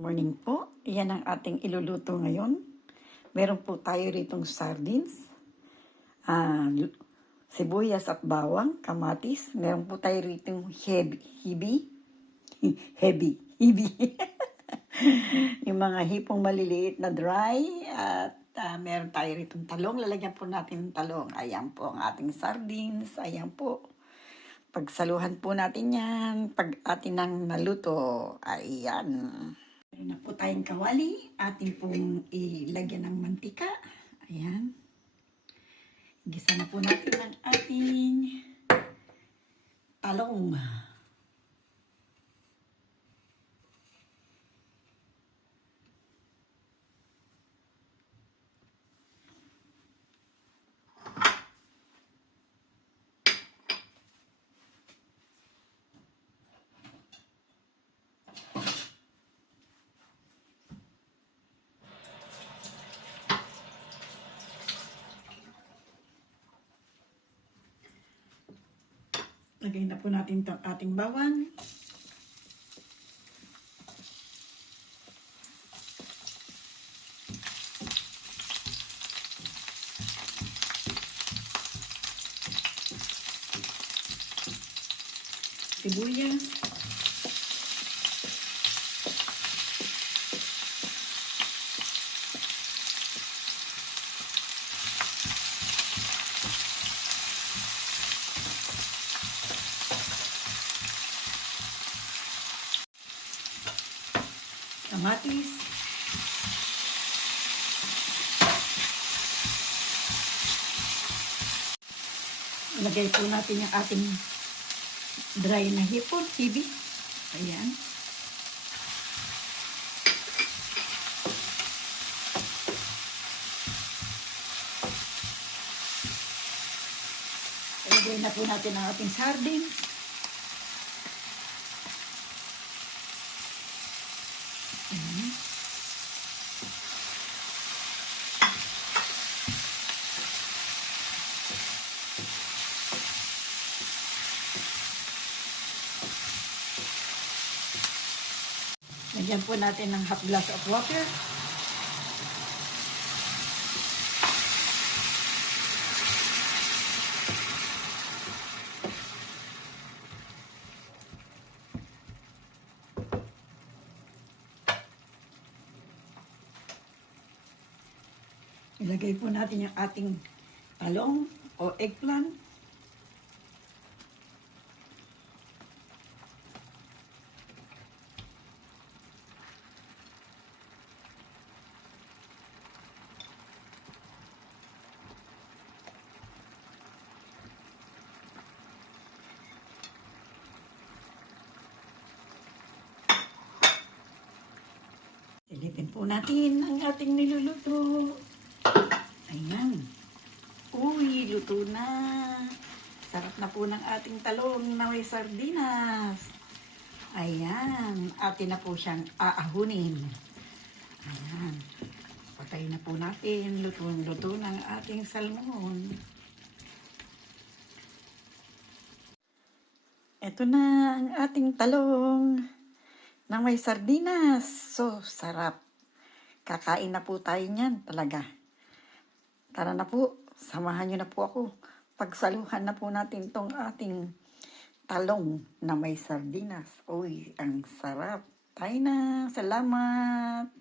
Morning po. Iyan ang ating iluluto ngayon. Meron po tayo ritong sardines, sibuyas at bawang, kamatis. Meron po tayo ritong hibi. Yung mga hipong maliliit na dry. At meron tayo ritong talong. Lalagyan po natin ng talong. Ayan po ang ating sardines. Ayan po. Pagsaluhan po natin yan. Pag atin nang naluto. Ayan. Meron na po tayong kawali. Atin pong ilagyan ng mantika. Ayan. Gisa na po natin ang ating talong. Lagay na po natin itong ating bawang. Sibuyas. Kamatis. Lagay po natin yung ating dry na hipon, hibi. Ayan. Lagay na po natin ang ating sardines. Ayan. Lagyan po natin ng half glass of water. Ilagay po natin yung ating talong o eggplant. Silipin po natin ang ating niluluto. Ayan. Uy, luto na. Sarap na po ng ating talong na may sardinas. Ayan. Atin na po siyang aahunin. Ayan. Patay na po natin. Luto ng ating salmon. Ito na ang ating talong na may sardinas. So, sarap. Kakain na po tayo niyan talaga. Tara na po. Samahan niyo na po ako. Pagsaluhan na po natin tong ating talong na may sardinas. Uy, ang sarap. Tayo na. Salamat.